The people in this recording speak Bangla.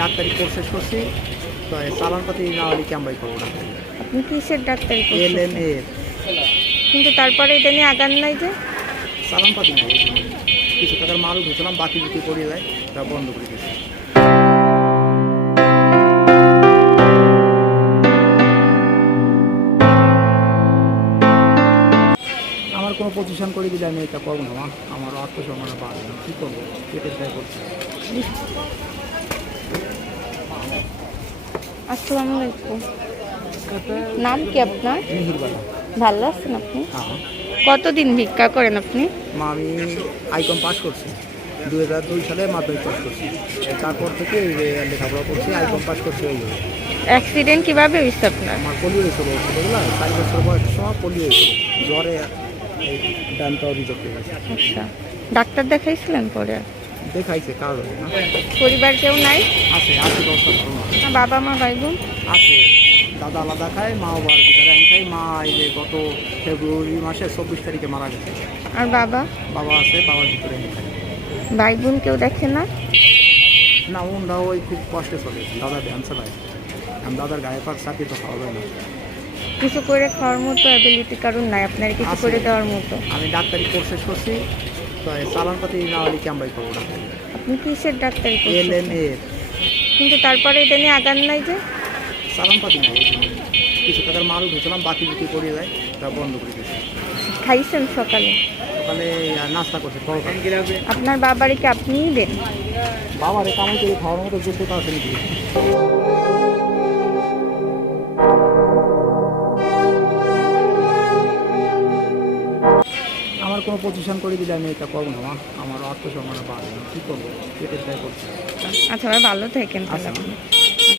ডাক্তারি কোর্স শেষ করছি তো চালানপাতি না হলে ক্যাম্বাই করব ডাক্তারি আপনি কিসের ডাক্তারি এল এম এ। কিন্তু তারপরে এটা নিয়ে আগান নাই যে? চালানপাতি না কিছু টাকার মাল উঠেছিলাম বাকি বিক্রি করে যায় তা বন্ধ করে দিয়েছি। আমার কোনো পজিশন করে দিলে আমি এটা করব না আমার আত্মসম্মান না। কী করব? পেটে ট্রাই করছি। আসসালামু আলাইকুম। নাম কি আপনার? ভালো আছেন আপনি? হ্যাঁ। কতদিন ভিক্ষা করেন আপনি? আমি আইকম পাস করছি। দু হাজার দুই সালে মাধ্যমিক পাস করছি। তারপর থেকে লেখাপড়া করছি আইকম পাস করছি ওই জন্য। অ্যাক্সিডেন্ট কীভাবে হয়েছে আপনার? আমার পোলিও হয়েছিল ছোটোবেলা চার বছর বয়সের সময় পোলিও হয়েছিল জ্বরে রিজেক্ট হয়ে গেছে। আচ্ছা। ডাক্তার দেখাইছিলেন পরে? দেখাইছে কাজ পরিবার কেউ নাই? আছে আছে দশটা না না বাবা মা ভাই বোন আছে। দাদা আলাদা খায় মা বাবার ভিতরে আমি খাই মা এই যে গত ফেব্রুয়ারি মাসে চব্বিশ তারিখে মারা গেছে। আর বাবা? বাবা আছে বাবার ভিতরে আমি খাই ভাই বোন কেউ দেখে না? না ওনরা ওই খুব কষ্টে চলে দাদা ভ্যান চালায়। আমি দাদার গায়ে পাক চাকরি তো খাওয়া যায় না। কিছু করে খাওয়ার মতো অ্যাবিলিটি কারণ নাই। আপনার কিছু। করে দেওয়ার মতো। আমি ডাক্তারি কোর্স শেষ করছি। তো চালানপাতি না হলে ক্যাম্বাই করব ডাক্তারি? আপনি কিসের ডাক্তারি এল এম করছেন এ। কিন্তু তারপরে এটা নিয়ে আগান নাই যে। সালাম পাতি না কিছু টাকার মাল উঠেছিলাম বাকি বিক্রি করে দেয় তা বন্ধ করে দিয়েছে। খাইছেন সকালে? সকালে নাস্তা করছে আপনার বাবারে কি আপনিই দেন? বাবারে কামাই করে খাওয়ার মতো যোগ্যতা আছে নাকি কোনো পজিশন করে দিলে আমি এটা করব না মা। আমার আত্মসম্মান পাবে না। কী করব? পেটে করছি। আচ্ছা ভাই ভালো থাকেন।